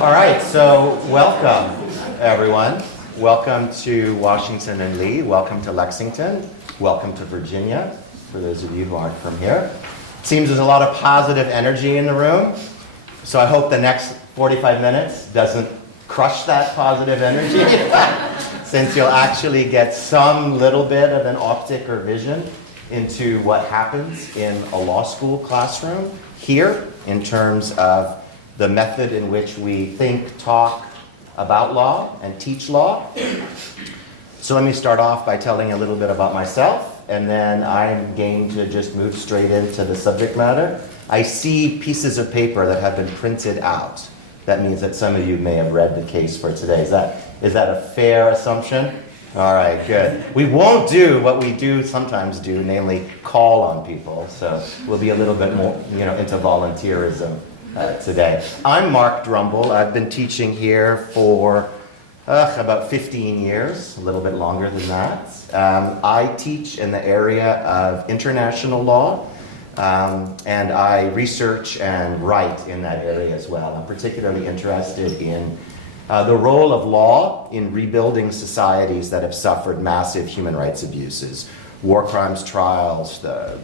All right, so welcome, everyone. Welcome to Washington and Lee. Welcome to Lexington. Welcome to Virginia, for those of you who aren't from here. It seems there's a lot of positive energy in the room, so I hope the next 45 minutes doesn't crush that positive energy, since you'll actually get some little bit of an optic or vision into what happens in a law school classroom here in terms of the method in which we think, talk about law and teach law. So let me start off by telling a little bit about myself, and then I'm game to just move straight into the subject matter. I see pieces of paper that have been printed out. That means that some of you may have read the case for today. Is that a fair assumption? All right, good. We won't do what we do sometimes do, namely call on people. So we'll be a little bit more, into volunteerism today. I'm Mark Drumbl. I've been teaching here for about 15 years, a little bit longer than that. I teach in the area of international law, and I research and write in that area as well. I'm particularly interested in the role of law in rebuilding societies that have suffered massive human rights abuses, war crimes trials, the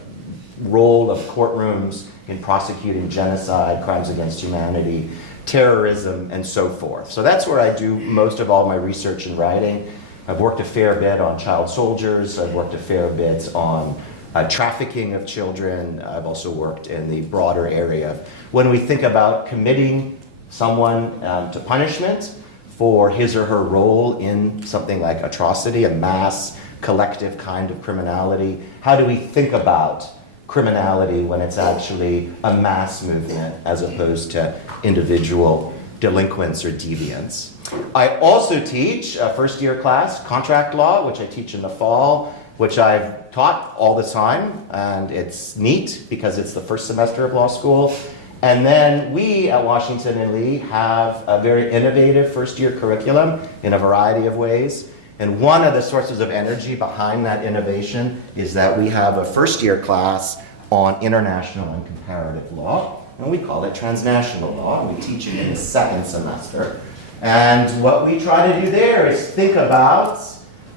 role of courtrooms in prosecuting genocide, crimes against humanity, terrorism, and so forth. So that's where I do most of all my research and writing. I've worked a fair bit on child soldiers. I've worked a fair bit on trafficking of children. I've also worked in the broader area of when we think about committing someone to punishment for his or her role in something like atrocity, a mass collective kind of criminality. How do we think about criminality when it's actually a mass movement as opposed to individual delinquents or deviants? I also teach a first-year class, contract law, which I teach in the fall, which I've taught all the time, and it's neat because it's the first semester of law school. And then we at Washington and Lee have a very innovative first-year curriculum in a variety of ways. And one of the sources of energy behind that innovation is that we have a first-year class on international and comparative law, and we call it transnational law. We teach it in the second semester. And what we try to do there is think about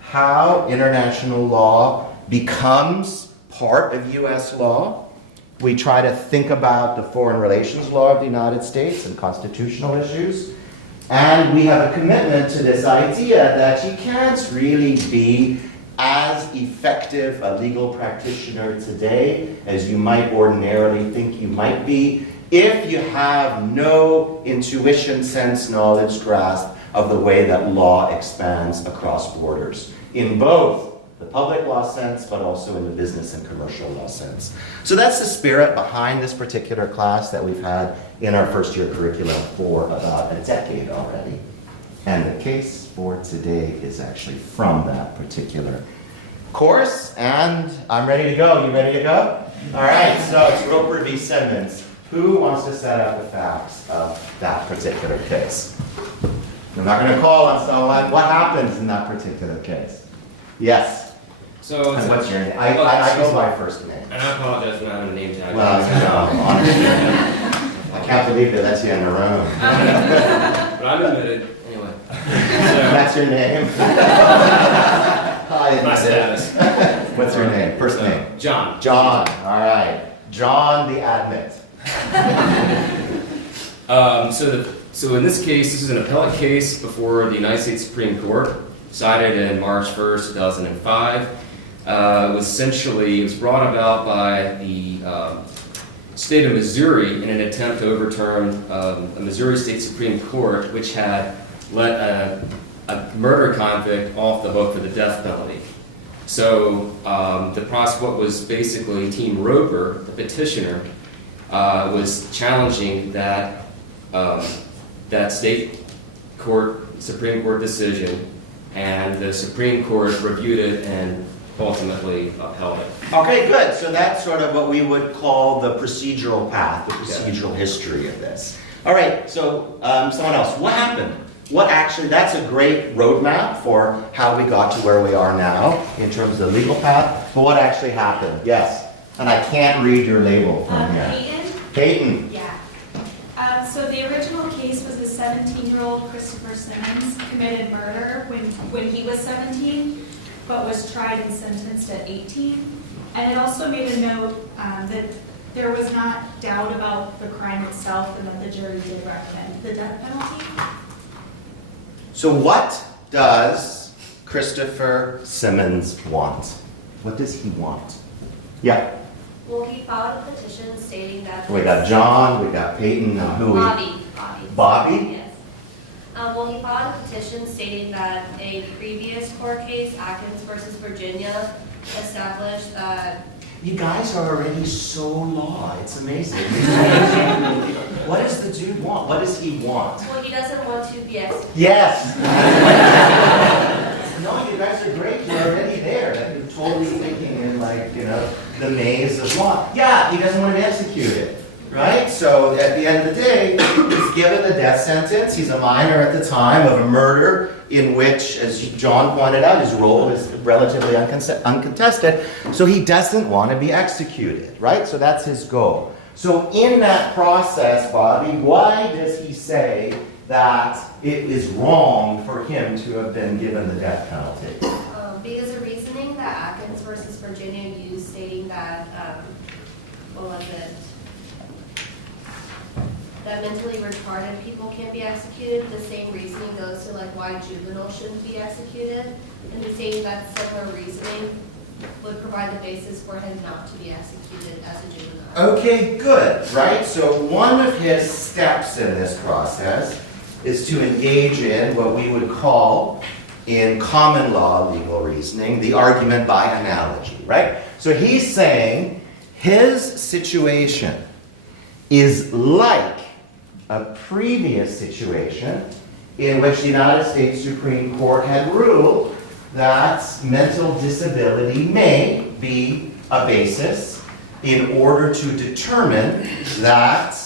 how international law becomes part of U.S. law. We try to think about the foreign relations law of the United States and constitutional issues. And we have a commitment to this idea that you can't really be as effective a legal practitioner today as you might ordinarily think you might be if you have no intuition, sense, knowledge, grasp of the way that law expands across borders, in both the public law sense, but also in the business and commercial law sense. So that's the spirit behind this particular class that we've had in our first year curriculum for about a decade already. And the case for today is actually from that particular course, and I'm ready to go. You ready to go? All right, so it's Roper v. Simmons. Who wants to set up the facts of that particular case? I'm not going to call on someone. What happens in that particular case? Yes. So and what's your name? I go by first name. And I apologize for not having a name tag. Well, honestly, I can't believe that that's you in the room. But I'm admitted anyway. That's your name. Hi. My status. What's your name? First name? John. John. All right. John the admit. So in this case, this is an appellate case before the United States Supreme Court, decided in March 1st, 2005. It was brought about by the state of Missouri in an attempt to overturn a Missouri State Supreme Court, which had let a murder convict off the hook for the death penalty. So what was basically Team Roper, the petitioner, was challenging that state Supreme Court decision, and the Supreme Court reviewed it and ultimately upheld it. Okay, good. So that's sort of what we would call the procedural path, the procedural history of this. All right, so someone else. What happened? That's a great roadmap for how we got to where we are now in terms of the legal path, but what actually happened? Yes. And I can't read your label from here. Peyton? Peyton. Yeah. So the original case was a 17-year-old Christopher Simmons committed murder when he was 17, but was tried and sentenced at 18. And it also made a note that there was not doubt about the crime itself and that the jury did recommend the death penalty. So what does Christopher Simmons want? What does he want? Yeah. Well, he filed a petition stating that... We got John, we got Peyton, and who? Bobby? Yes. Well, he filed a petition stating that a previous court case, Atkins versus Virginia, established that... You guys are already so law. It's amazing. What does the dude want? What does he want? Well, he doesn't want to be executed. Yes! No, you guys are great. You're already there. Like, you're totally thinking in, like, you know, the maze of law. Yeah, he doesn't want to be executed, right? So at the end of the day, he's given the death sentence. He's a minor at the time of a murder in which, as John pointed out, his role is relatively uncontested. So he doesn't want to be executed, right? So that's his goal. So in that process, Bobby, why does he say that it is wrong for him to have been given the death penalty? Because the reasoning that Atkins versus Virginia used, stating that, what was it? That mentally retarded people can't be executed. The same reasoning goes to like why juveniles shouldn't be executed. And he's saying that similar reasoning would provide the basis for him not to be executed as a juvenile. Okay, good, right? So one of his steps in this process is to engage in what we would call, in common law legal reasoning, the argument by analogy, right? So he's saying his situation is like a previous situation in which the United States Supreme Court had ruled that mental disability may be a basis in order to determine that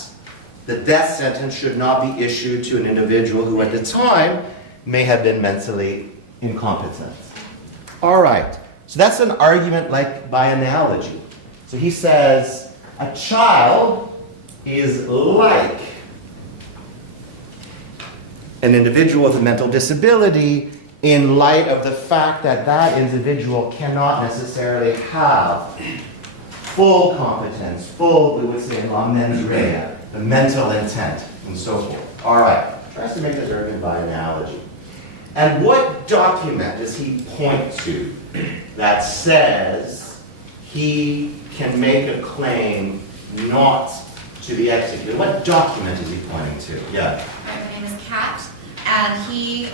the death sentence should not be issued to an individual who at the time may have been mentally incompetent. All right, so that's an argument like by analogy. So he says a child is like an individual with a mental disability in light of the fact that that individual cannot necessarily have full competence, full, we would say in law, mens rea, the mental intent, and so forth. All right, tries to make this argument by analogy. And what document does he point to that says he can make a claim not to be executed? What document is he pointing to? Yeah. My name is Kat, and he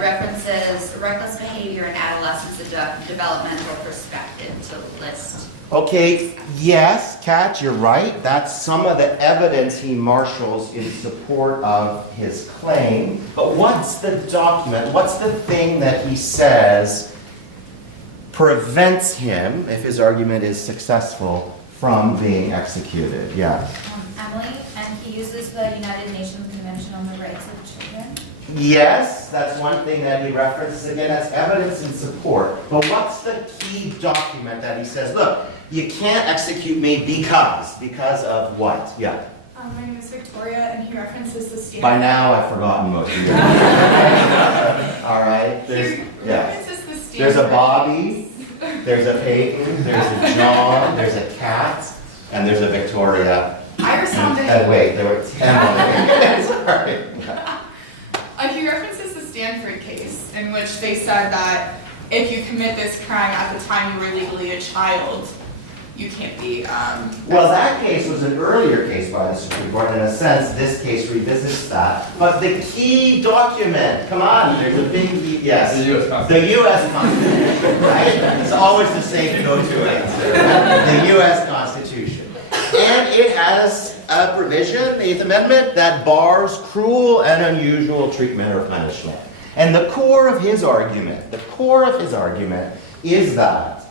references reckless behavior in adolescence, a developmental perspective to list. Okay, yes, Kat, you're right. That's some of the evidence he marshals in support of his claim. But what's the document? What's the thing that he says prevents him, if his argument is successful, from being executed? Yeah. Emily, and he uses the United Nations Convention on the Rights of Children. Yes, that's one thing that he references again as evidence in support. But what's the key document that he says, look, you can't execute me because of what? Yeah. My name is Victoria, and he references the standard. By now, I've forgotten most of you. All right. There's a Bobby, there's a Peyton, there's a John, there's a Kat, and there's a Victoria. I responded. Wait, there were 10. Sorry. He references the Stanford case in which they said that if you commit this crime at the time you were legally a child, you can't be... Well, that case was an earlier case by the Supreme Court. In a sense, this case revisits that. But the key document, come on, there's a big key, yes. The U.S. Constitution. The U.S. Constitution, right? It's always the same go-to answer. The U.S. Constitution. And it has a provision, the 8th Amendment, that bars cruel and unusual treatment or punishment. And the core of his argument is that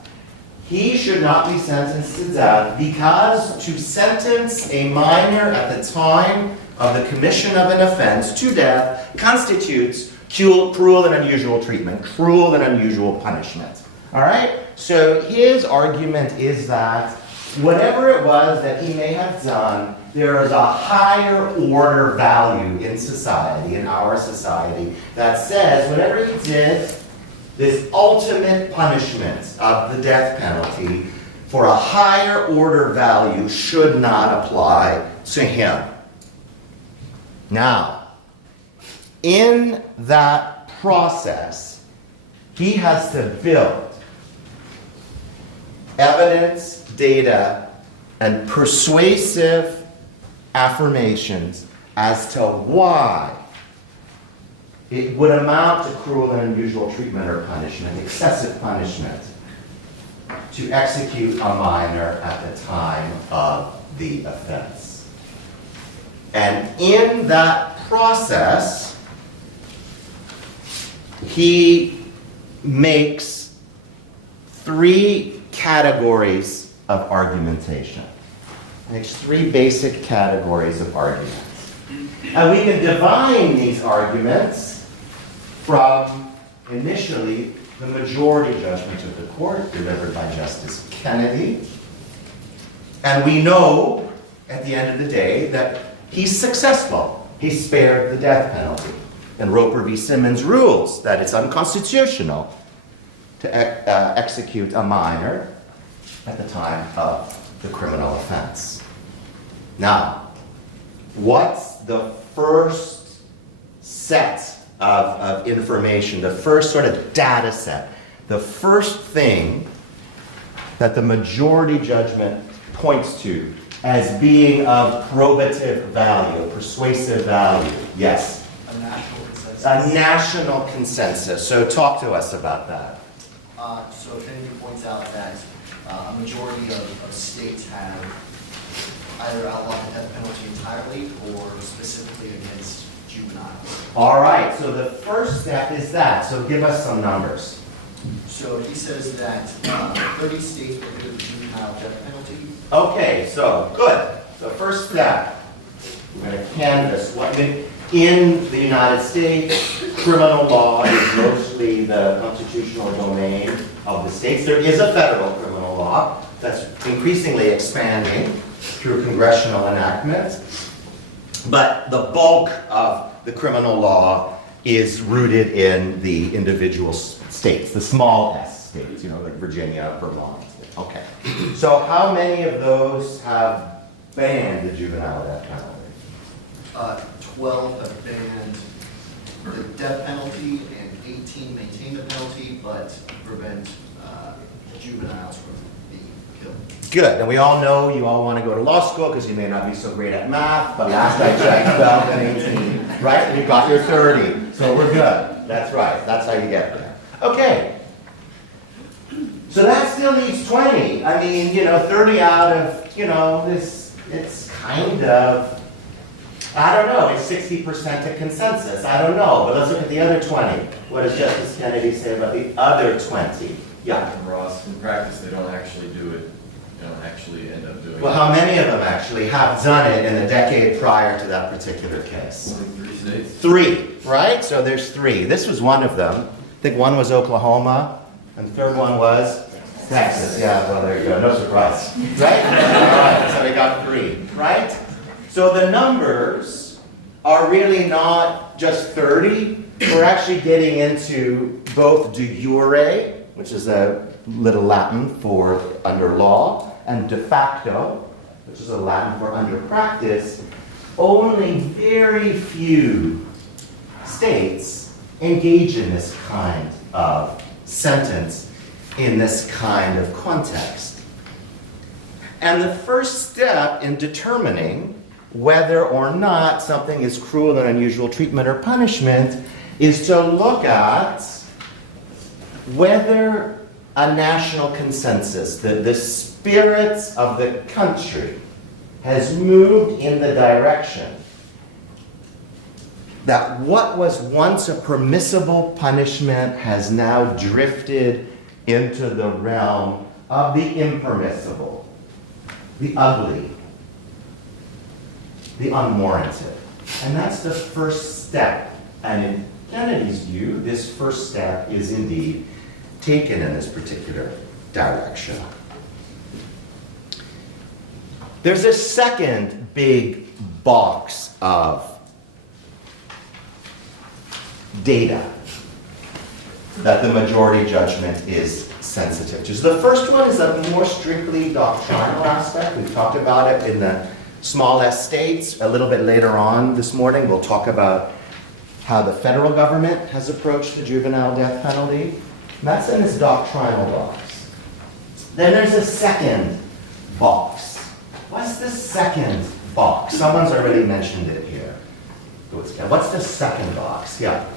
he should not be sentenced to death because to sentence a minor at the time of the commission of an offense to death constitutes cruel and unusual treatment, cruel and unusual punishment. All right? So his argument is that whatever it was that he may have done, there is a higher order value in society, in our society, that says whatever he did, this ultimate punishment of the death penalty for a higher order value should not apply to him. Now, in that process, he has to build evidence, data, and persuasive affirmations as to why it would amount to cruel and unusual treatment or punishment, excessive punishment, to execute a minor at the time of the offense. And in that process, he makes 3 categories of argumentation. Makes 3 basic categories of arguments. And we can divine these arguments from, initially, the majority judgment of the court delivered by Justice Kennedy. And we know, at the end of the day, that he's successful. He spared the death penalty. And Roper v. Simmons rules that it's unconstitutional to execute a minor at the time of the criminal offense. Now, what's the first set of information, the first sort of data set, the first thing that the majority judgment points to as being of probative value, persuasive value? Yes? A national consensus. A national consensus. So talk to us about that. So Kennedy points out that a majority of states have either outlawed the death penalty entirely or specifically against juveniles. All right, so the first step is that. So give us some numbers. So he says that 30 states prohibit the juvenile death penalty. Okay, so good. So first step, we're going to canvass what in the United States, criminal law is mostly the constitutional domain of the states. There is a federal criminal law that's increasingly expanding through congressional enactment, but the bulk of the criminal law is rooted in the individual states, the small s states, like Virginia, Vermont. Okay. So how many of those have banned the juvenile death penalty? 12 have banned the death penalty and 18 maintain the penalty but prevent juveniles from being killed. Good. And we all know you all want to go to law school because you may not be so great at math, but last I checked, 12 and 18, right? And you got your 30. So we're good. That's right. That's how you get there. Okay. So that still leaves 20. I mean, 30 out of, this, it's kind of, I don't know, it's 60% to consensus. I don't know, but let's look at the other 20. What does Justice Kennedy say about the other 20? Yeah. And Ross, in practice, they don't actually do it. They don't actually end up doing it. Well, how many of them actually have done it in the decade prior to that particular case? Only 3 states. 3, right? So there's 3. This was one of them. I think one was Oklahoma, and the third one was Texas. Yeah, well, there you go. No surprise. Right? All right, so we got 3, right? So the numbers are really not just 30. We're actually getting into both de jure, which is a little Latin for under law, and de facto, which is a Latin for under practice. Only very few states engage in this kind of sentence in this kind of context. And the first step in determining whether or not something is cruel and unusual treatment or punishment is to look at whether a national consensus, the spirit of the country, has moved in the direction that what was once a permissible punishment has now drifted into the realm of the impermissible, the ugly, the unwarranted. And that's the first step. And in Kennedy's view, this first step is indeed taken in this particular direction. There's a second big box of data that the majority judgment is sensitive to. So the first one is a more strictly doctrinal aspect. We've talked about it in the small s states. A little bit later on this morning, we'll talk about how the federal government has approached the juvenile death penalty. And that's in this doctrinal box. Then there's a second box. What's the second box? Someone's already mentioned it here. What's the second box? Yeah.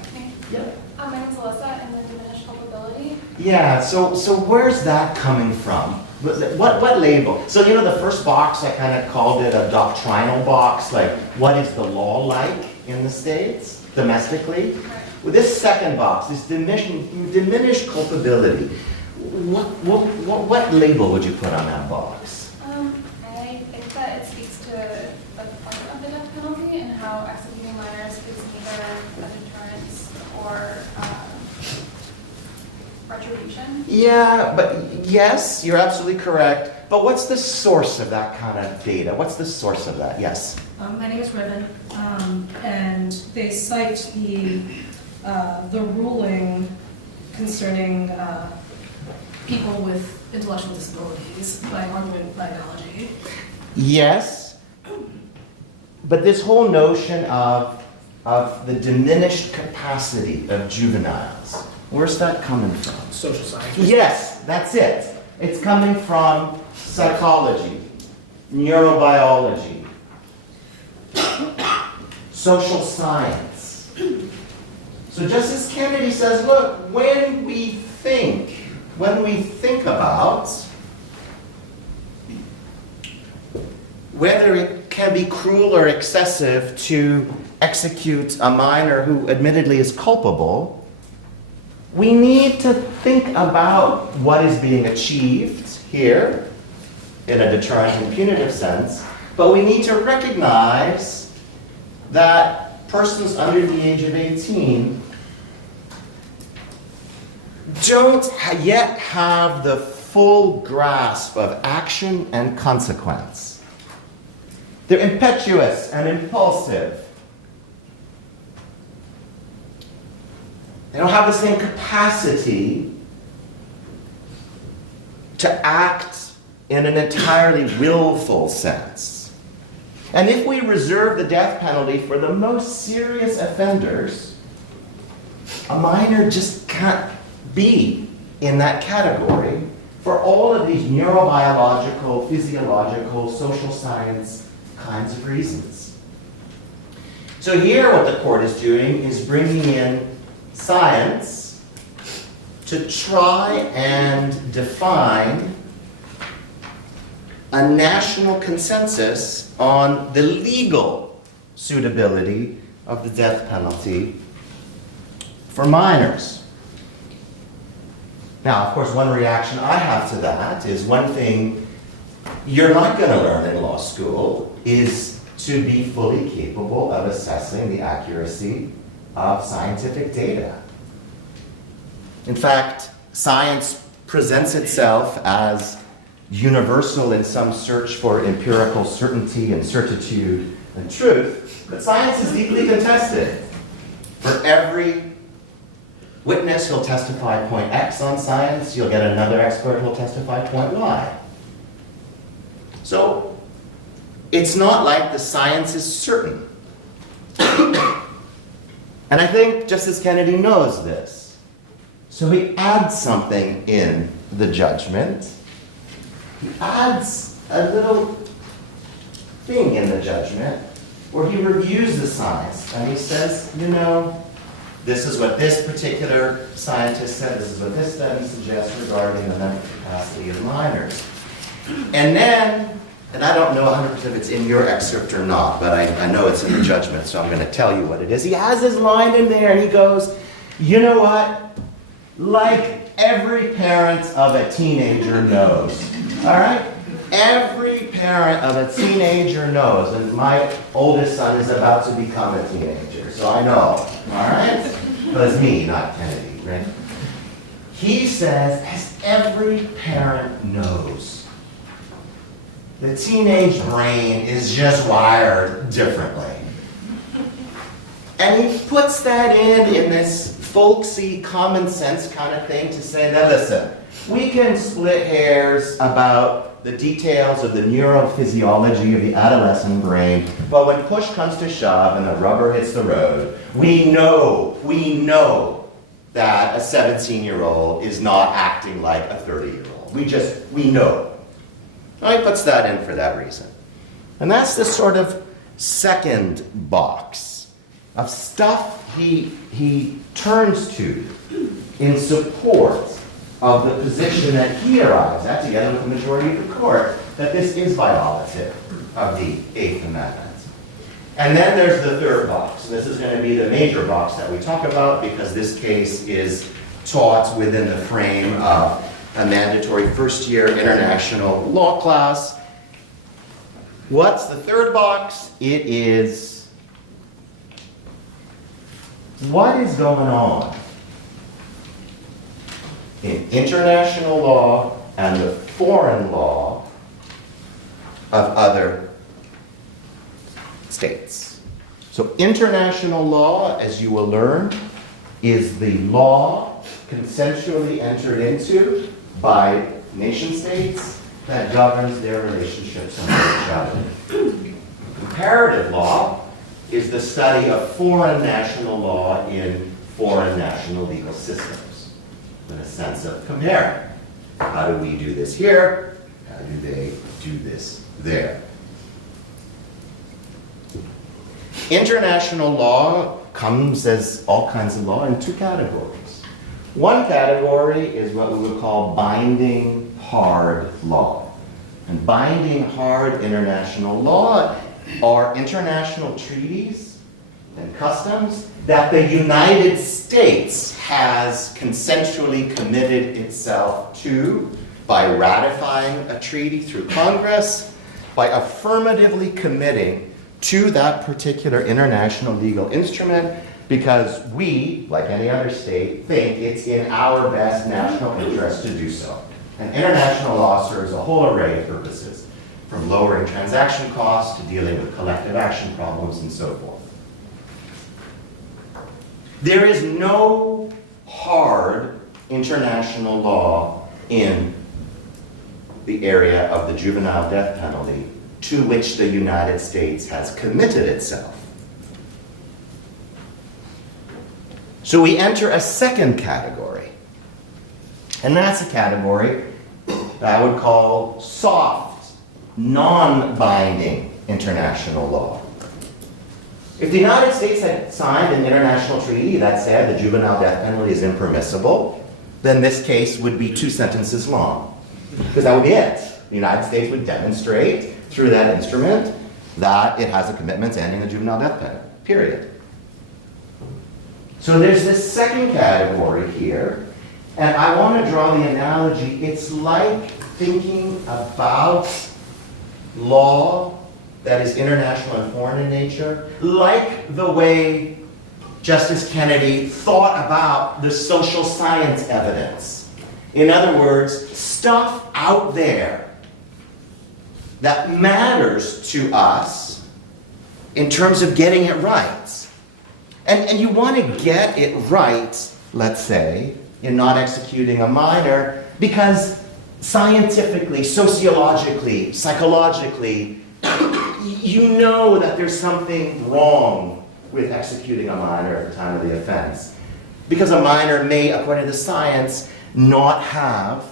Yeah. My name's Alyssa, and then diminished culpability. Yeah, so where's that coming from? What label? So you know the first box, I kind of called it a doctrinal box, like what is the law like in the States, domestically? Right. With this second box, this diminished culpability, what label would you put on that box? I think that it speaks to the point of the death penalty and how executing minors is neither a deterrence or retribution. Yeah, but yes, you're absolutely correct. But what's the source of that kind of data? What's the source of that? Yes. My name is Riven, and they cite the ruling concerning people with intellectual disabilities by argument by analogy. Yes, but this whole notion of the diminished capacity of juveniles, where's that coming from? Social science. Yes, that's it. It's coming from psychology, neurobiology, social science. So Justice Kennedy says, look, when we think about whether it can be cruel or excessive to execute a minor who admittedly is culpable, we need to think about what is being achieved here in a deterrent and punitive sense, but we need to recognize that persons under the age of 18 don't yet have the full grasp of action and consequence. They're impetuous and impulsive. They don't have the same capacity to act in an entirely willful sense. And if we reserve the death penalty for the most serious offenders, a minor just can't be in that category for all of these neurobiological, physiological, social science kinds of reasons. So here what the court is doing is bringing in science to try and define a national consensus on the legal suitability of the death penalty for minors. Now, of course, one reaction I have to that is one thing you're not going to learn in law school is to be fully capable of assessing the accuracy of scientific data. In fact, science presents itself as universal in some search for empirical certainty and certitude and truth, but science is deeply contested. For every witness who'll testify point X on science, you'll get another expert who'll testify point Y. So it's not like the science is certain. And I think Justice Kennedy knows this. So he adds something in the judgment. He adds a little thing in the judgment where he reviews the science and he says, you know, this is what this particular scientist said, this is what this study suggests regarding the mental capacity of minors. And then, and I don't know 100% if it's in your excerpt or not, but I know it's in the judgment, so I'm going to tell you what it is. He has his line in there and he goes, you know what? Like every parent of a teenager knows, all right? Every parent of a teenager knows, and my oldest son is about to become a teenager, so I know, all right? But it's me, not Kennedy, right? He says, as every parent knows, The teenage brain is just wired differently. And he puts that in this folksy, common sense kind of thing to say that, listen, we can split hairs about the details of the neurophysiology of the adolescent brain, but when push comes to shove and the rubber hits the road, we know that a 17-year-old is not acting like a 30-year-old. We know. He puts that in for that reason. And that's the sort of second box of stuff he turns to in support of the position that he arrives at, together with the majority of the court, that this is violative of the Eighth Amendment. And then there's the third box. And this is going to be the major box that we talk about because this case is taught within the frame of a mandatory first-year international law class. What's the third box? It is what is going on in international law and the foreign law of other states. So international law, as you will learn, is the law consensually entered into by nation states that governs their relationships among each other. Comparative law is the study of foreign national law in foreign national legal systems, in a sense of comparing. How do we do this here? How do they do this there? International law comes as all kinds of law in two categories. One category is what we would call binding hard law. And binding hard international law are international treaties and customs that the United States has consensually committed itself to by ratifying a treaty through Congress, by affirmatively committing to that particular international legal instrument because we, like any other state, think it's in our best national interest to do so. And international law serves a whole array of purposes, from lowering transaction costs to dealing with collective action problems and so forth. There is no hard international law in the area of the juvenile death penalty to which the United States has committed itself. So we enter a second category, and that's a category that I would call soft, non-binding international law. If the United States had signed an international treaty that said the juvenile death penalty is impermissible, then this case would be 2 sentences long, because that would be it. The United States would demonstrate through that instrument that it has a commitment to ending the juvenile death penalty, period. So there's this second category here, and I want to draw the analogy. It's like thinking about law that is international and foreign in nature, like the way Justice Kennedy thought about the social science evidence. In other words, stuff out there that matters to us in terms of getting it right. And you want to get it right, let's say, in not executing a minor, because scientifically, sociologically, psychologically, you know that there's something wrong with executing a minor at the time of the offense. Because a minor may, according to science, not have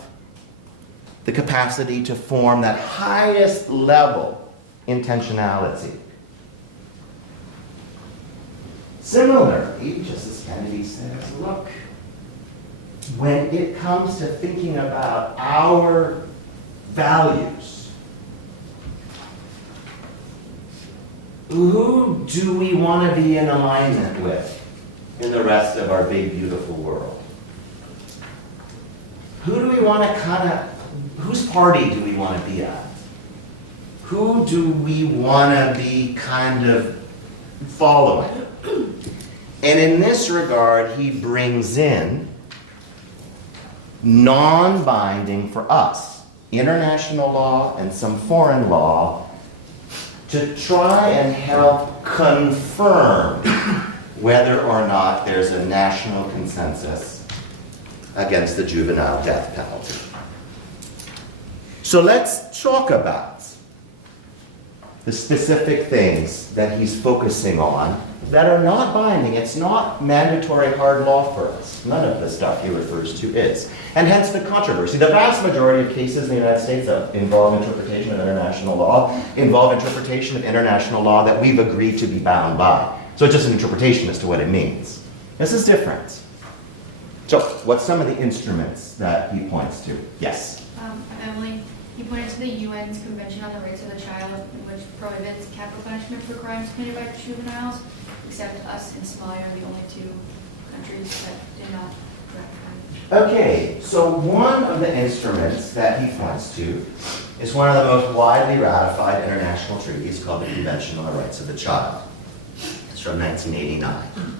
the capacity to form that highest level intentionality. Similarly, Justice Kennedy says, look, when it comes to thinking about our values, who do we want to be in alignment with in the rest of our big, beautiful world? Who do we want to whose party do we want to be at? Who do we want to be kind of following? And in this regard, he brings in non-binding for us international law and some foreign law to try and help confirm whether or not there's a national consensus against the juvenile death penalty. So let's talk about the specific things that he's focusing on that are not binding. It's not mandatory hard law for us. None of the stuff he refers to is. And hence the controversy. The vast majority of cases in the United States that involve interpretation of international law involve interpretation of international law that we've agreed to be bound by. So it's just an interpretation as to what it means. This is different. So what's some of the instruments that he points to? Yes? Emily, he pointed to the UN's Convention on the Rights of the Child, which prohibits capital punishment for crimes committed by juveniles, except us and Somalia are the only two countries that did not ratify. Okay, so one of the instruments that he points to is one of the most widely ratified international treaties called the Convention on the Rights of the Child. It's from 1989.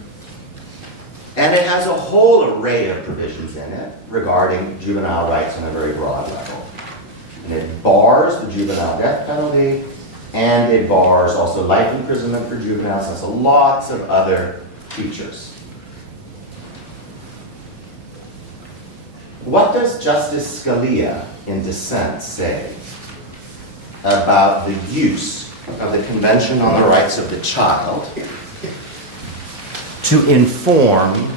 And it has a whole array of provisions in it regarding juvenile rights on a very broad level. And it bars the juvenile death penalty, and it bars also life imprisonment for juveniles, and so lots of other features. What does Justice Scalia in dissent say about the use of the Convention on the Rights of the Child to inform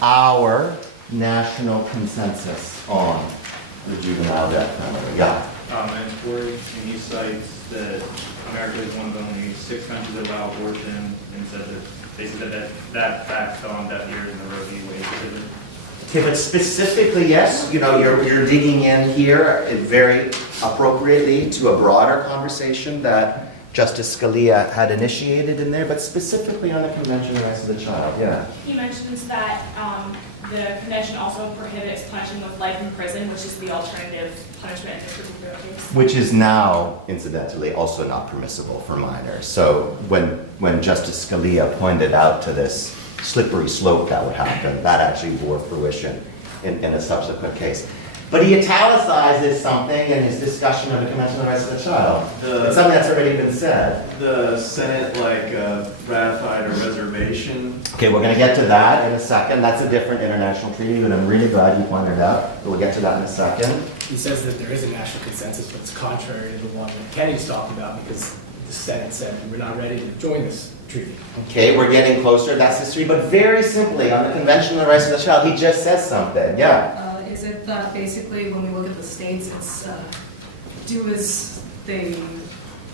our national consensus on the juvenile death penalty? Yeah. And he cites that America is one of only 6 countries that allow abortion, and said that they said that fact fell on deaf ears in the Roe v. Wade decision. Okay, but specifically, yes, you know, you're digging in here very appropriately to a broader conversation that Justice Scalia had initiated in there, but specifically on the Convention on the Rights of the Child, yeah. He mentions that the convention also prohibits punishing with life in prison, which is the alternative punishment in this particular case. Which is now, incidentally, also not permissible for minors. So when Justice Scalia pointed out to this slippery slope that would happen, that actually bore fruition in a subsequent case. But he italicizes something in his discussion of the Convention on the Rights of the Child. It's something that's already been said. The Senate, ratified a reservation. Okay, we're going to get to that in a second. That's a different international treaty, and I'm really glad you pointed it out. But we'll get to that in a second. He says that there is a national consensus, but it's contrary to the one that Kenny's talked about because the Senate said we're not ready to join this treaty. Okay, we're getting closer. That's history. But very simply, on the Convention on the Rights of the Child, he just says something. Yeah. Is it that basically when we look at the states, it's do as they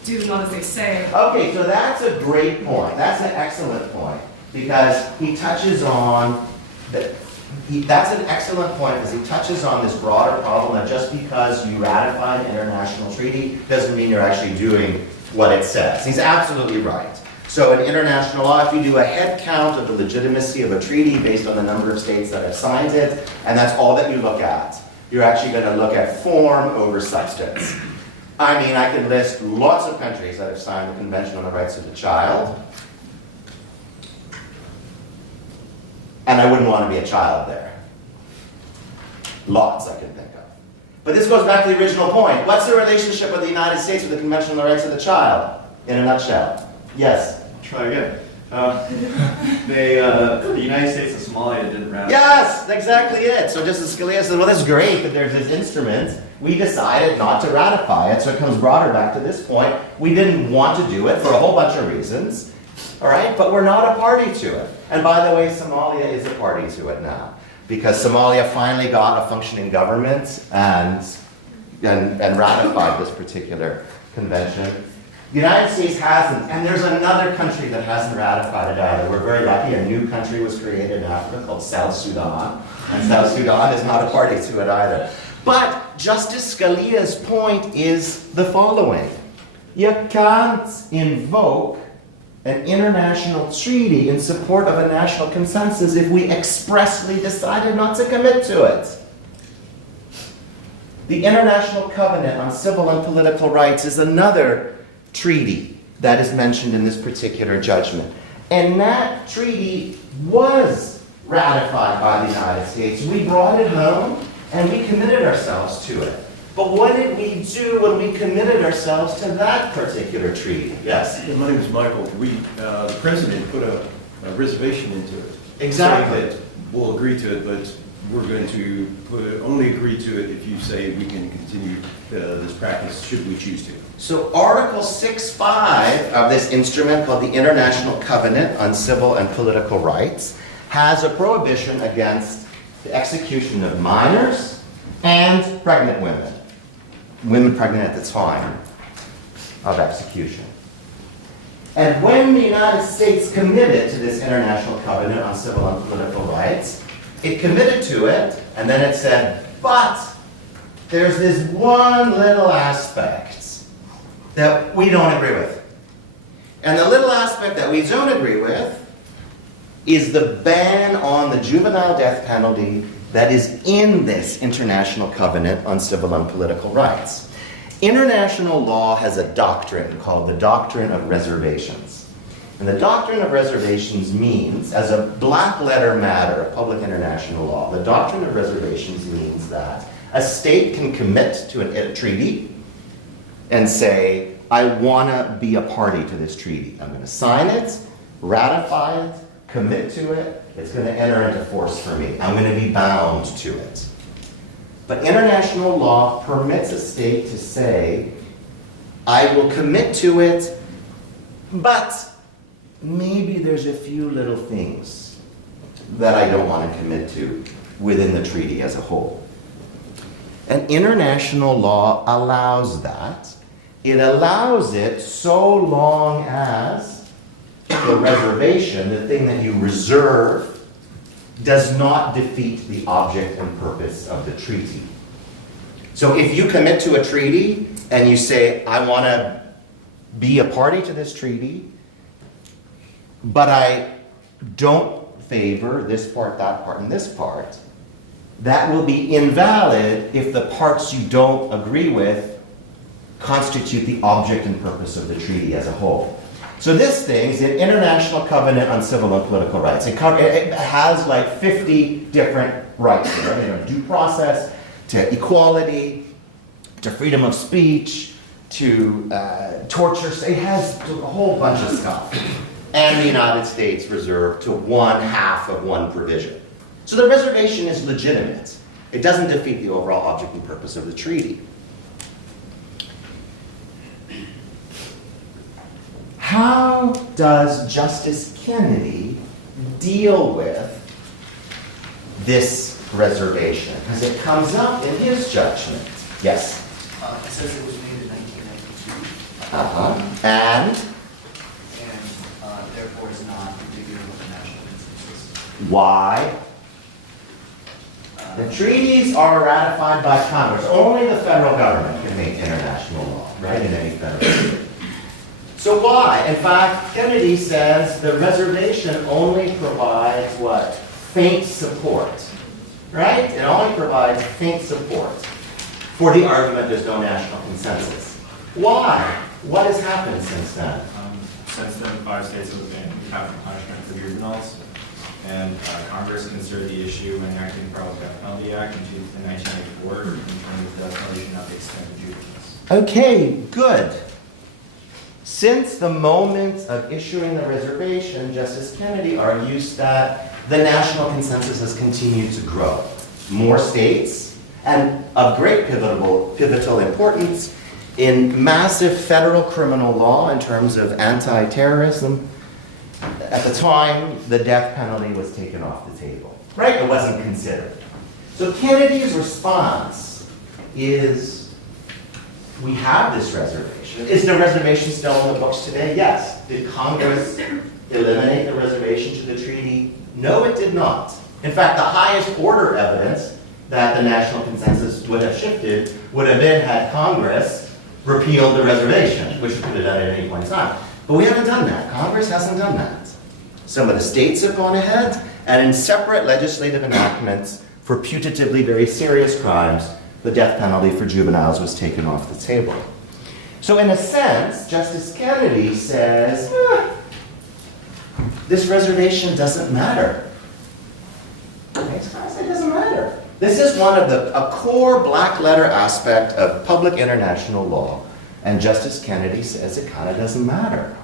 do, not as they say? Okay, so that's a great point. That's an excellent point because he touches on that's an excellent point because he touches on this broader problem that just because you ratify an international treaty doesn't mean you're actually doing what it says. He's absolutely right. So in international law, if you do a head count of the legitimacy of a treaty based on the number of states that have signed it, and that's all that you look at, you're actually going to look at form over substance. I mean, I can list lots of countries that have signed the Convention on the Rights of the Child, and I wouldn't want to be a child there. Lots I can think of. But this goes back to the original point. What's the relationship of the United States with the Convention on the Rights of the Child? In a nutshell. Yes? Try again. The United States and Somalia didn't ratify. Yes, exactly it. So Justice Scalia said, well, that's great that there's this instrument. We decided not to ratify it, so it comes broader back to this point. We didn't want to do it for a whole bunch of reasons, all right? But we're not a party to it. And by the way, Somalia is a party to it now because Somalia finally got a functioning government and ratified this particular convention. The United States hasn't, and there's another country that hasn't ratified it either. We're very lucky. A new country was created in Africa called South Sudan, and South Sudan is not a party to it either. But Justice Scalia's point is the following. You can't invoke an international treaty in support of a national consensus if we expressly decided not to commit to it. The International Covenant on Civil and Political Rights is another treaty that is mentioned in this particular judgment. And that treaty was ratified by the United States. We brought it home and we committed ourselves to it. But what did we do when we committed ourselves to that particular treaty? Yes? My name is Michael. The president put a reservation into it. Exactly. Saying that we'll agree to it, but we're going to only agree to it if you say we can continue this practice should we choose to. So Article 6.5 of this instrument called the International Covenant on Civil and Political Rights has a prohibition against the execution of minors and pregnant women. Women pregnant at the time of execution. And when the United States committed to this International Covenant on Civil and Political Rights, it committed to it, and then it said, but there's this one little aspect that we don't agree with. And the little aspect that we don't agree with is the ban on the juvenile death penalty that is in this International Covenant on Civil and Political Rights. International law has a doctrine called the doctrine of reservations. And the doctrine of reservations means, as a black letter matter of public international law, the doctrine of reservations means that a state can commit to a treaty and say, I want to be a party to this treaty. I'm going to sign it, ratify it, commit to it. It's going to enter into force for me. I'm going to be bound to it. But international law permits a state to say, I will commit to it, but maybe there's a few little things that I don't want to commit to within the treaty as a whole. And international law allows that. It allows it so long as the reservation, the thing that you reserve, does not defeat the object and purpose of the treaty. So if you commit to a treaty and you say, I want to be a party to this treaty, but I don't favor this part, that part, and this part, that will be invalid if the parts you don't agree with constitute the object and purpose of the treaty as a whole. So this thing is an International Covenant on Civil and Political Rights. It has like 50 different rights there, due process, to equality, to freedom of speech, to torture. It has a whole bunch of stuff. And the United States reserved to 1/2 of one provision. So the reservation is legitimate. It doesn't defeat the overall object and purpose of the treaty. How does Justice Kennedy deal with this reservation? Because it comes up in his judgment. Yes? It says it was made in 1992. And Therefore is not indicative of the national consensus. why? The treaties are ratified by Congress. Only the federal government can make international law, right, in any federal state. So why? In fact, Kennedy says the reservation only provides what? Faint support, right? It only provides faint support for the argument there's no national consensus. Why? What has happened since then? Since then, 5 states have banned capital punishment for juveniles, and Congress considered the issue when enacting the Federal Death Penalty Act in 1984 in terms of the death penalty should not be extended to juveniles. Okay, good. Since the moment of issuing the reservation, Justice Kennedy argues that the national consensus has continued to grow. More states, and of great pivotal importance, in massive federal criminal law in terms of anti-terrorism. At the time, the death penalty was taken off the table, right? It wasn't considered. So Kennedy's response is, we have this reservation. Is the reservation still in the books today? Yes. Did Congress eliminate the reservation to the treaty? No, it did not. In fact, the highest order evidence that the national consensus would have shifted would have been had Congress repealed the reservation, which it could have done at any point in time. But we haven't done that. Congress hasn't done that. Some of the states have gone ahead, and in separate legislative enactments for putatively very serious crimes, the death penalty for juveniles was taken off the table. So in a sense, Justice Kennedy says, this reservation doesn't matter. It doesn't matter. This is one of a core black letter aspect of public international law, and Justice Kennedy says it kind of doesn't matter.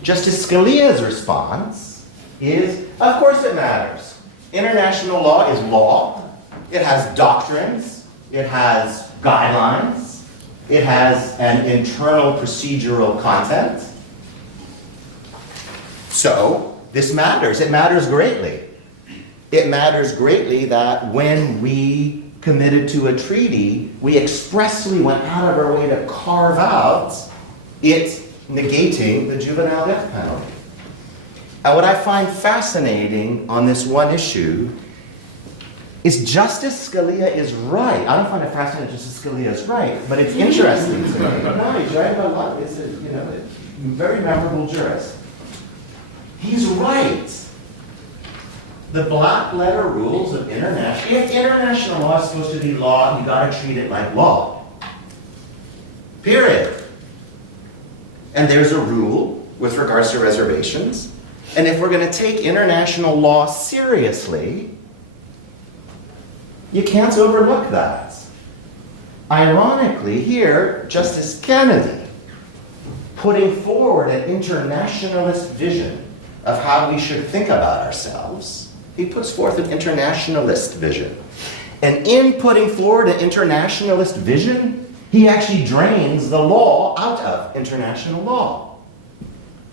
Justice Scalia's response is, of course it matters. International law is law. It has doctrines. It has guidelines. It has an internal procedural content. So, this matters. It matters greatly. It matters greatly that when we committed to a treaty, we expressly went out of our way to carve out it negating the juvenile death penalty. And what I find fascinating on this one issue is Justice Scalia is right. I don't find it fascinating that Justice Scalia is right, but it's interesting to me. No, he's right about a lot. It's a very memorable jurist. He's right. The black letter rules of international, if international law is supposed to be law, you got to treat it like law. Period. And there's a rule with regards to reservations. And if we're going to take international law seriously, you can't overlook that. Ironically, here, Justice Kennedy, putting forward an internationalist vision of how we should think about ourselves, he puts forth an internationalist vision. And in putting forward an internationalist vision, he actually drains the law out of international law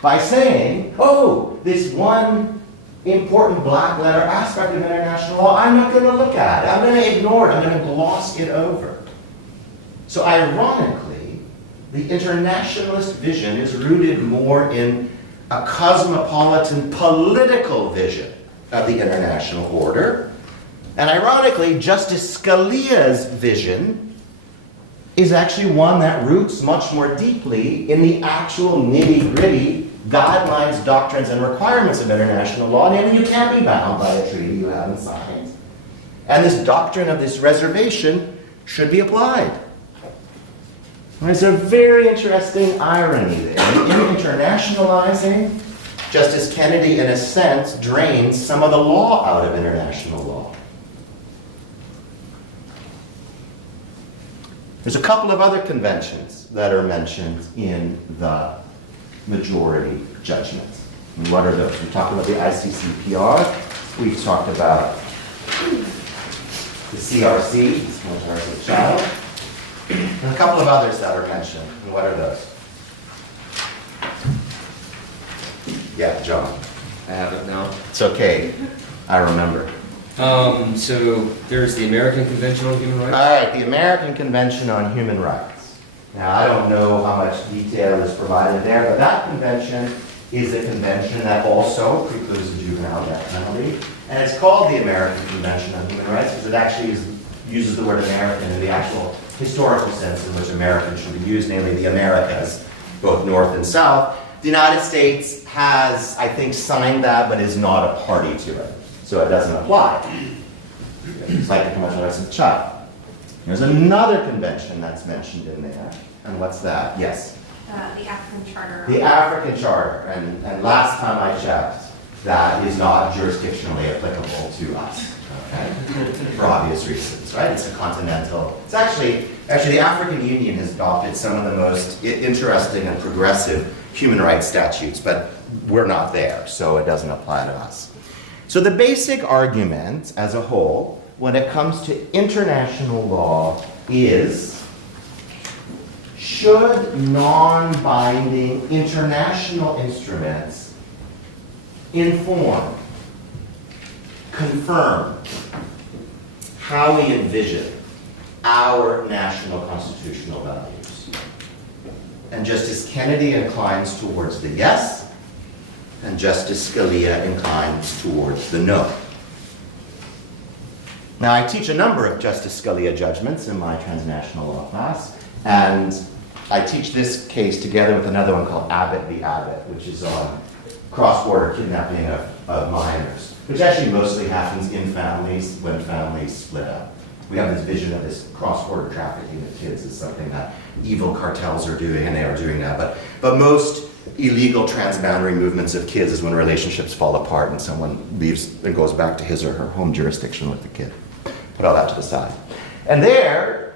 by saying, oh, this one important black letter aspect of international law, I'm not going to look at it. I'm going to ignore it. I'm going to gloss it over. So ironically, the internationalist vision is rooted more in a cosmopolitan political vision of the international order. And ironically, Justice Scalia's vision is actually one that roots much more deeply in the actual nitty-gritty guidelines, doctrines, and requirements of international law. Namely, you can't be bound by a treaty you haven't signed. And this doctrine of this reservation should be applied. There's a very interesting irony there. In internationalizing, Justice Kennedy, in a sense, drains some of the law out of international law. There's a couple of other conventions that are mentioned in the majority judgment. And what are those? We talked about the ICCPR. We've talked about the CRC, the Military Rights of the Child. And a couple of others that are mentioned. And what are those? Yeah, John. I have it now. It's okay. I remember. So there's the American Convention on Human Rights. All right, the American Convention on Human Rights. Now, I don't know how much detail is provided there, but that convention is a convention that also precludes the juvenile death penalty. And it's called the American Convention on Human Rights because it actually uses the word American in the actual historical sense in which American should be used, namely the Americas, both North and South. The United States has, I think, signed that, but is not a party to it. So it doesn't apply. It's like the Convention on the Rights of the Child. There's another convention that's mentioned in there. And what's that? Yes? The African Charter. The African Charter. And last time I checked, that is not jurisdictionally applicable to us. Okay? For obvious reasons, right? It's a continental. It's actually the African Union has adopted some of the most interesting and progressive human rights statutes, but we're not there, so it doesn't apply to us. So the basic argument as a whole, when it comes to international law, is should non-binding international instruments inform, confirm how we envision our national constitutional values? And Justice Kennedy inclines towards the yes, and Justice Scalia inclines towards the no. Now, I teach a number of Justice Scalia judgments in my transnational law class, and I teach this case together with another one called Abbott v. Abbott, which is on cross-border kidnapping of minors, which actually mostly happens in families when families split up. We have this vision of this cross-border trafficking of kids as something that evil cartels are doing, and they are doing that. But most illegal transboundary movements of kids is when relationships fall apart and someone leaves and goes back to his or her home jurisdiction with the kid. Put all that to the side. And there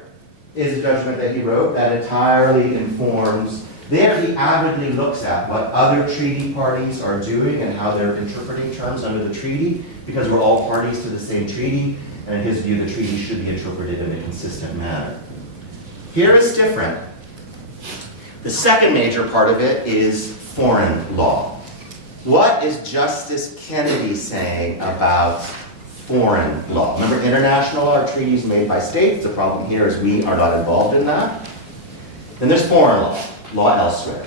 is a judgment that he wrote that entirely informs. There he avidly looks at what other treaty parties are doing and how they're interpreting terms under the treaty, because we're all parties to the same treaty, and in his view the treaty should be interpreted in a consistent manner. Here is different. The second major part of it is foreign law. What is Justice Kennedy saying about foreign law? Remember, international law are treaties made by states. The problem here is we are not involved in that. Then there's foreign law. Law elsewhere.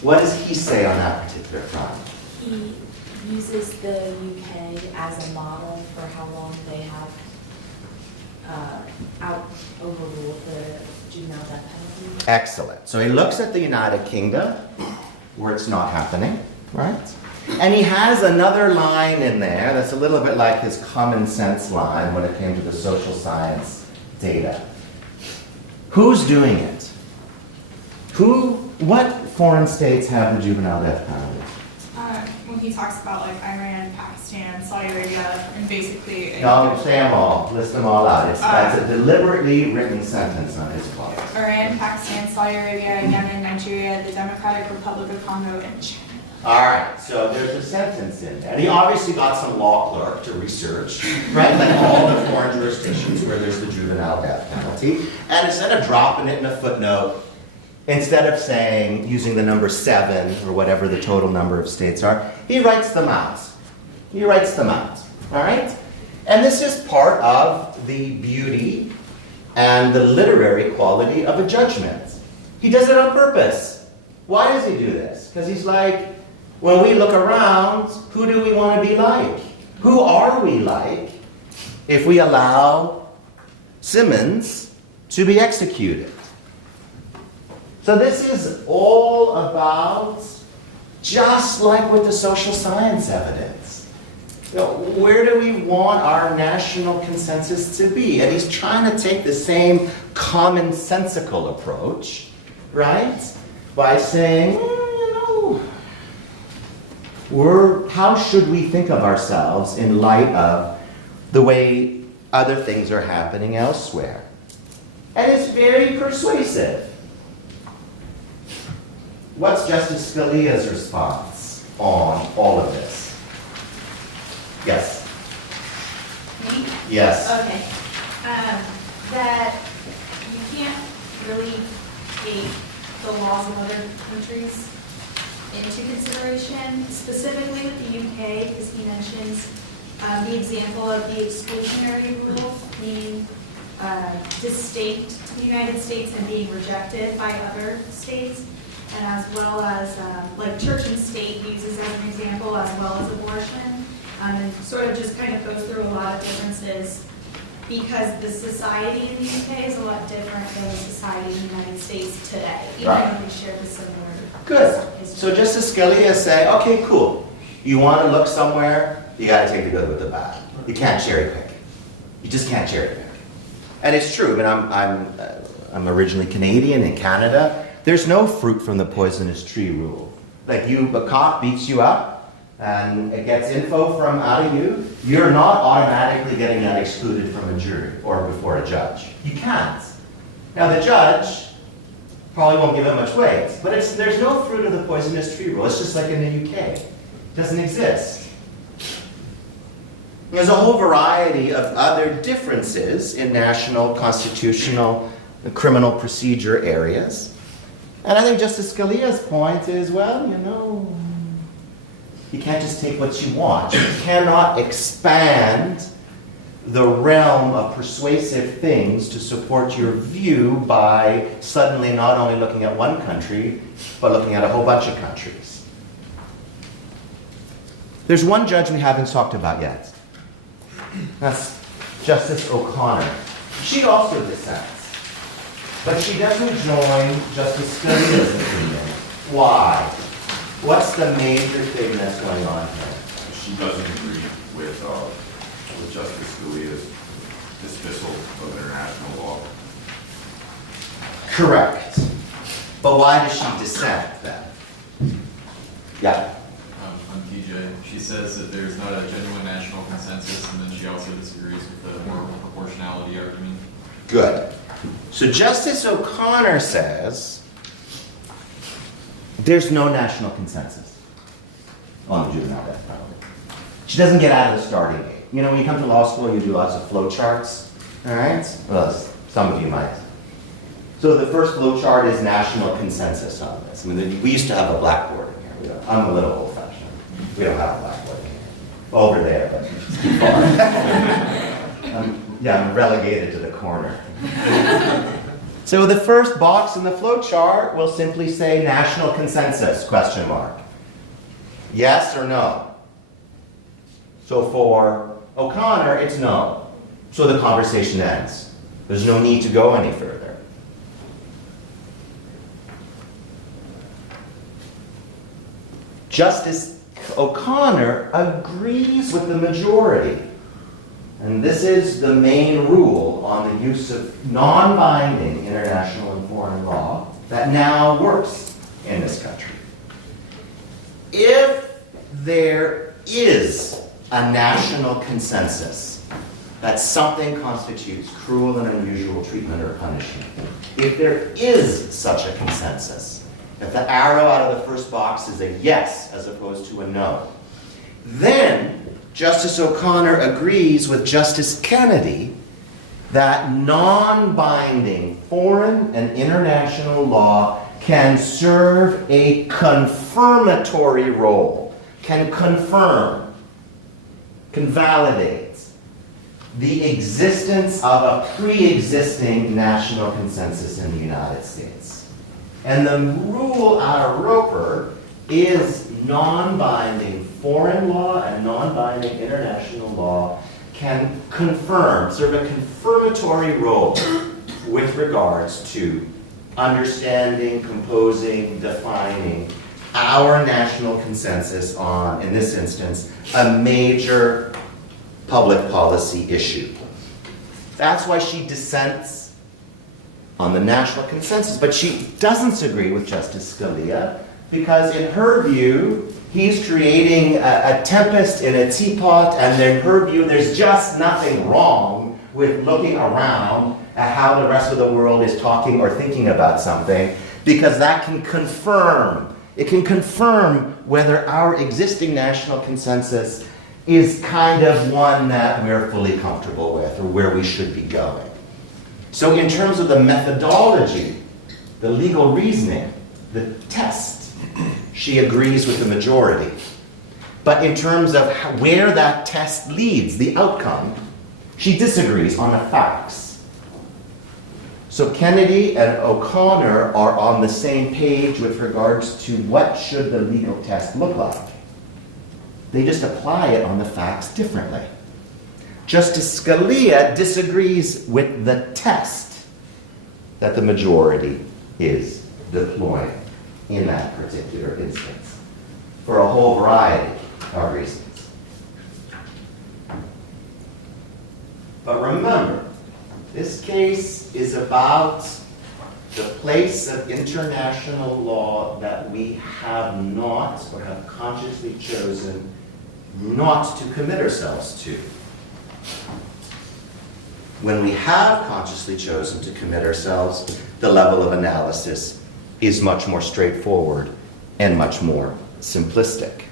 What does he say on that particular front? He uses the UK as a model for how long they have overruled the juvenile death penalty. Excellent. So he looks at the United Kingdom, where it's not happening, right? And he has another line in there that's a little bit like his common sense line when it came to the social science data. Who's doing it? What foreign states have the juvenile death penalty? When he talks about like Iran, Pakistan, Saudi Arabia, and basically... No, say them all. List them all out. That's a deliberately written sentence on his part. Iran, Pakistan, Saudi Arabia, Yemen, Nigeria, the Democratic Republic of Congo, and China. All right, so there's a sentence in there. And he obviously got some law clerk to research, right, like all the foreign jurisdictions where there's the juvenile death penalty. And instead of dropping it in a footnote, instead of saying, using the number 7 or whatever the total number of states are, he writes them out. He writes them out, all right? And this is part of the beauty and the literary quality of a judgment. He does it on purpose. Why does he do this? Because he's like, when we look around, who do we want to be like? Who are we like if we allow Simmons to be executed? So this is all about, just like with the social science evidence, where do we want our national consensus to be? And he's trying to take the same commonsensical approach, right? By saying, how should we think of ourselves in light of the way other things are happening elsewhere? And it's very persuasive. What's Justice Scalia's response on all of this? Yes? Me? Yes. Okay. That you can't really take the laws of other countries into consideration, specifically with the UK, because he mentions the example of the exclusionary rule being distinct to the United States and being rejected by other states, and as well as like church and state uses as an example, as well as abortion, and sort of just kind of goes through a lot of differences because the society in the UK is a lot different than the society in the United States today, even though we share the similar. Good. So Justice Scalia say, okay, cool. You want to look somewhere, you got to take the good with the bad. You can't cherry pick. You just can't cherry pick. And it's true. I mean, I'm originally Canadian in Canada. There's no fruit from the poisonous tree rule. Like a cop beats you up and it gets info from out of you, you're not automatically getting that excluded from a jury or before a judge. You can't. Now the judge probably won't give it much weight, but there's no fruit of the poisonous tree rule. It's just like in the UK. It doesn't exist. There's a whole variety of other differences in national, constitutional, criminal procedure areas. And I think Justice Scalia's point is, well, you can't just take what you want. You cannot expand the realm of persuasive things to support your view by suddenly not only looking at one country, but looking at a whole bunch of countries. There's one judge we haven't talked about yet. That's Justice O'Connor. She also dissents, but she doesn't join Justice Scalia's opinion. Why? What's the major thing that's going on here? She doesn't agree with Justice Scalia's dismissal of international law. Correct. But why does she dissent then? Yeah. I'm TJ. She says that there's not a genuine national consensus, and then she also disagrees with the moral proportionality argument. Good. So Justice O'Connor says there's no national consensus on the juvenile death penalty. She doesn't get out of the starting gate. You know, when you come to law school, you do lots of flow charts, all right? Well, some of you might. So the first flow chart is national consensus on this. I mean, we used to have a blackboard in here. I'm a little old-fashioned. We don't have a blackboard in here. Over there, but it's too far. I'm relegated to the corner. So the first box in the flow chart will simply say national consensus, question mark. Yes or no? So for O'Connor, it's no. So the conversation ends. There's no need to go any further. Justice O'Connor agrees with the majority. And this is the main rule on the use of non-binding international and foreign law that now works in this country. If there is a national consensus that something constitutes cruel and unusual treatment or punishment, if there is such a consensus, if the arrow out of the first box is a yes as opposed to a no, then Justice O'Connor agrees with Justice Kennedy that non-binding foreign and international law can serve a confirmatory role, can confirm, can validate the existence of a pre-existing national consensus in the United States. And the rule out of Roper is non-binding foreign law and non-binding international law can confirm, serve a confirmatory role with regards to understanding, composing, defining our national consensus on, in this instance, a major public policy issue. That's why she dissents on the national consensus, but she doesn't agree with Justice Scalia because in her view, he's creating a tempest in a teapot, and in her view, there's just nothing wrong with looking around at how the rest of the world is talking or thinking about something, because that can confirm, it can confirm whether our existing national consensus is kind of one that we're fully comfortable with or where we should be going. So in terms of the methodology, the legal reasoning, the test, she agrees with the majority. But in terms of where that test leads, the outcome, she disagrees on the facts. So Kennedy and O'Connor are on the same page with regards to what should the legal test look like. They just apply it on the facts differently. Justice Scalia disagrees with the test that the majority is deploying in that particular instance, for a whole variety of reasons. But remember, this case is about the place of international law that we have not, or have consciously chosen not to commit ourselves to. When we have consciously chosen to commit ourselves, the level of analysis is much more straightforward and much more simplistic.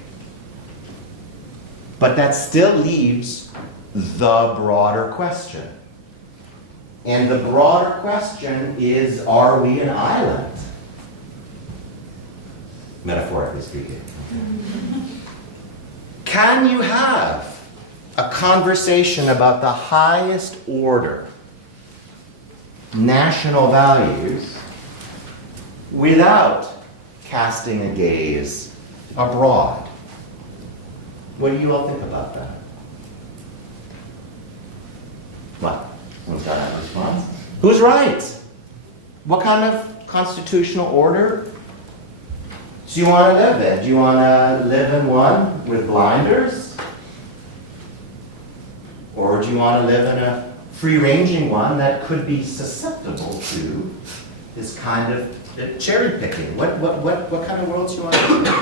But that still leaves the broader question. And the broader question is, are we an island? Metaphorically speaking. Can you have a conversation about the highest order national values without casting a gaze abroad? What do you all think about that? What? One's got that response? Who's right? What kind of constitutional order do you want to live in? Do you want to live in one with blinders? Or do you want to live in a free-ranging one that could be susceptible to this kind of cherry picking? What kind of world do you want to live in?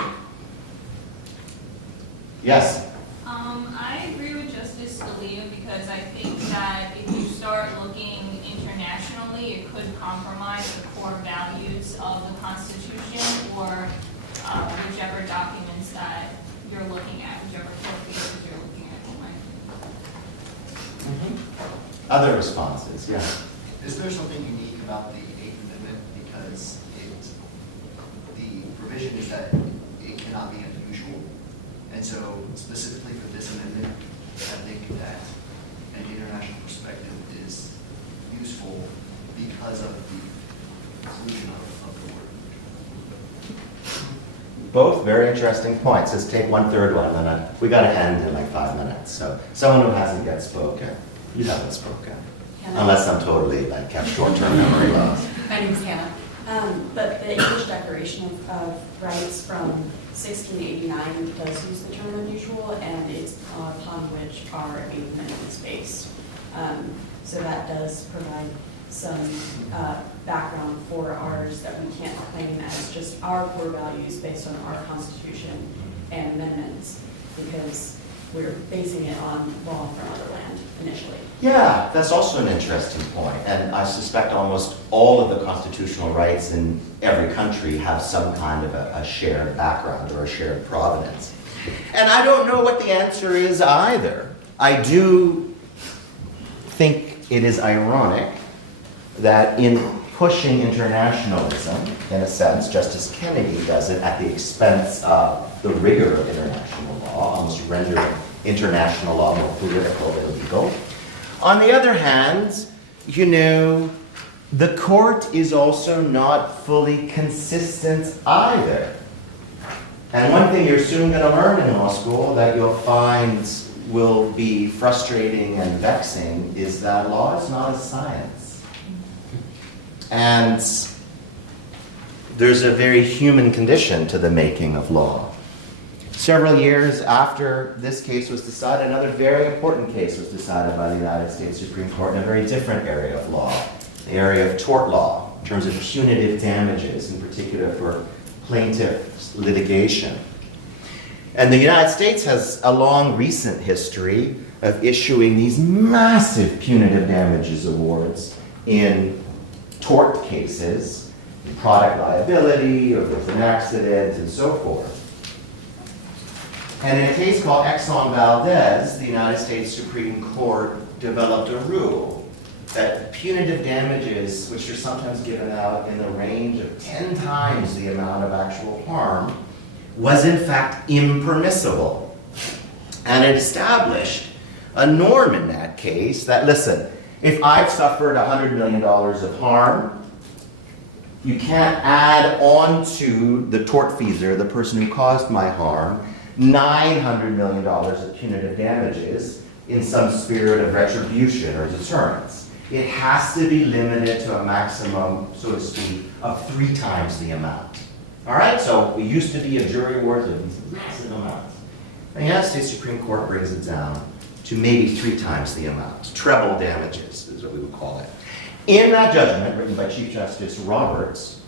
Yes? I agree with Justice Scalia because I think that if you start looking internationally, it could compromise the core values of the Constitution or whichever documents that you're looking at, whichever court cases you're looking at. Other responses, yes. Is there something unique about the Eighth Amendment because the provision is that it cannot be unusual? And so specifically for this amendment, I think that an international perspective is useful because of the inclusion of the word. Both very interesting points. Let's take one third one, and then we got to end in like 5 minutes. So someone who hasn't yet spoken, you haven't spoken, unless I'm totally like have short-term memory loss. My name is Hannah. But the English Declaration of Rights from 1689 does use the term unusual, and it's upon which our Eighth Amendment is based. So that does provide some background for ours that we can't claim as just our core values based on our Constitution and amendments, because we're basing it on law from other land initially. Yeah, that's also an interesting point. And I suspect almost all of the constitutional rights in every country have some kind of a shared background or a shared provenance. And I don't know what the answer is either. I do think it is ironic that in pushing internationalism, in a sense, Justice Kennedy does it at the expense of the rigor of international law, almost rendering international law more political than legal. On the other hand, you know, the court is also not fully consistent either. And one thing you're soon going to learn in law school that you'll find will be frustrating and vexing is that law is not a science. And there's a very human condition to the making of law. Several years after this case was decided, another very important case was decided by the United States Supreme Court in a very different area of law, the area of tort law, in terms of punitive damages, in particular for plaintiff litigation. And the United States has a long recent history of issuing these massive punitive damages awards in tort cases, in product liability, or if there's an accident, and so forth. And in a case called Exxon Valdez, the United States Supreme Court developed a rule that punitive damages, which are sometimes given out in the range of 10 times the amount of actual harm, was in fact impermissible. And it established a norm in that case that, listen, if I've suffered $100 million of harm, you can't add on to the tortfeasor, the person who caused my harm, $900 million of punitive damages in some spirit of retribution or deterrence. It has to be limited to a maximum, so to speak, of 3 times the amount. All right, so we used to be a jury award of these massive amounts. The United States Supreme Court brings it down to maybe 3 times the amount. Treble damages is what we would call it. In that judgment, written by Chief Justice Roberts,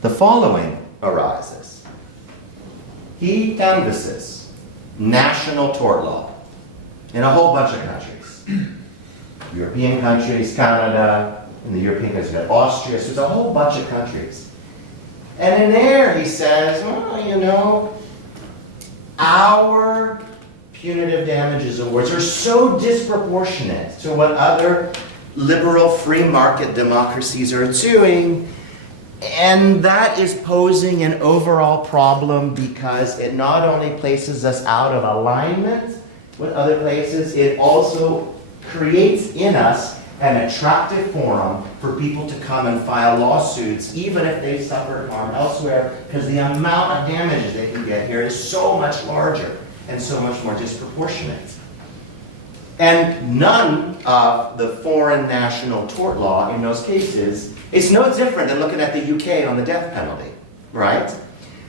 the following arises. He canvasses national tort law in a whole bunch of countries. European countries, Canada, in the European countries, you've got Austria, so there's a whole bunch of countries. And in there he says, well, you know, our punitive damages awards are so disproportionate to what other liberal free market democracies are doing, and that is posing an overall problem because it not only places us out of alignment with other places, it also creates in us an attractive forum for people to come and file lawsuits, even if they've suffered harm elsewhere, because the amount of damages they can get here is so much larger and so much more disproportionate. And none of the foreign national tort law in those cases is no different than looking at the UK on the death penalty, right?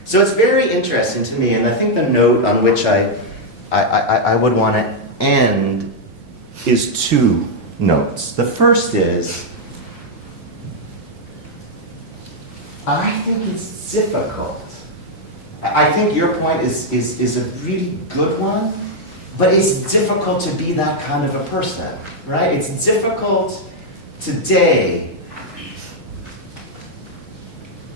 So it's very interesting to me, and I think the note on which I would want to end is 2 notes. The first is, I think it's difficult I think your point is a really good one, but it's difficult to be that kind of a person, right? It's difficult today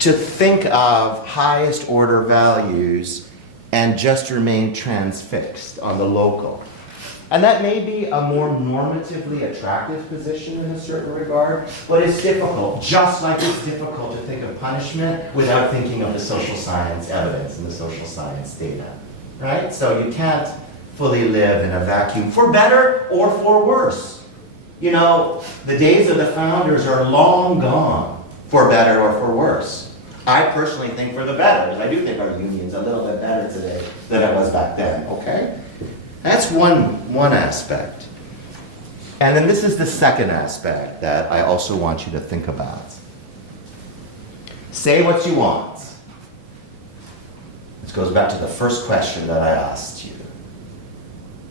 to think of highest order values and just remain transfixed on the local. And that may be a more normatively attractive position in a certain regard, but it's difficult, just like it's difficult to think of punishment without thinking of the social science evidence and the social science data, right? So you can't fully live in a vacuum, for better or for worse. You know, the days of the founders are long gone, for better or for worse. I personally think for the better, because I do think our union's a little bit better today than it was back then, okay? That's one aspect. And then this is the second aspect that I also want you to think about. Say what you want. This goes back to the first question that I asked you.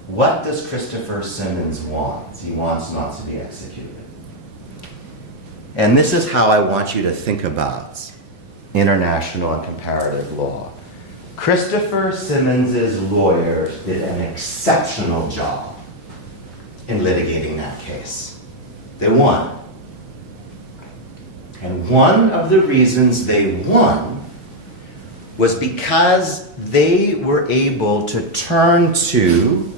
What does Christopher Simmons want? He wants not to be executed. And this is how I want you to think about international and comparative law. Christopher Simmons' lawyers did an exceptional job in litigating that case. They won. And one of the reasons they won was because they were able to turn to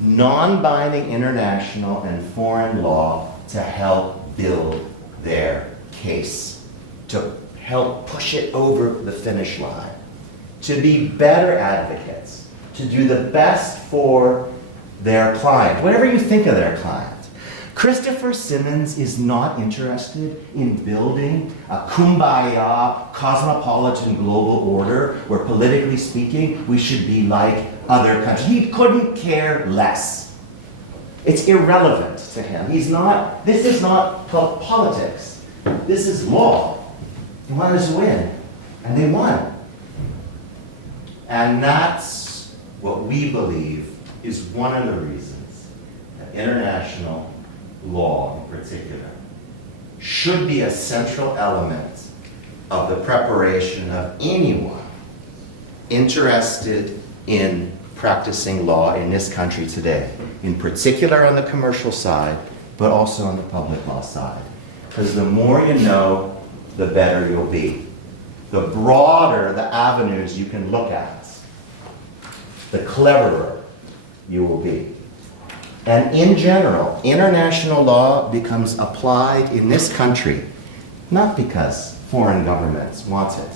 non-binding international and foreign law to help build their case, to help push it over the finish line, to be better advocates, to do the best for their client, whatever you think of their client. Christopher Simmons is not interested in building a kumbaya, cosmopolitan global order where, politically speaking, we should be like other countries. He couldn't care less. It's irrelevant to him. This is not politics. This is law. He wanted to win, and they won. And that's what we believe is one of the reasons that international law in particular should be a central element of the preparation of anyone interested in practicing law in this country today, in particular on the commercial side, but also on the public law side. Because the more you know, the better you'll be. The broader the avenues you can look at, the cleverer you will be. And in general, international law becomes applied in this country, not because foreign governments want it,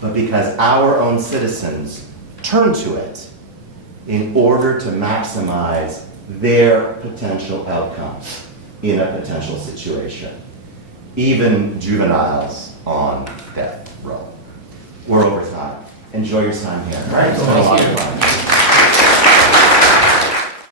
but because our own citizens turn to it in order to maximize their potential outcomes in a potential situation. Even juveniles on death row. We're over time. Enjoy your time here. All right?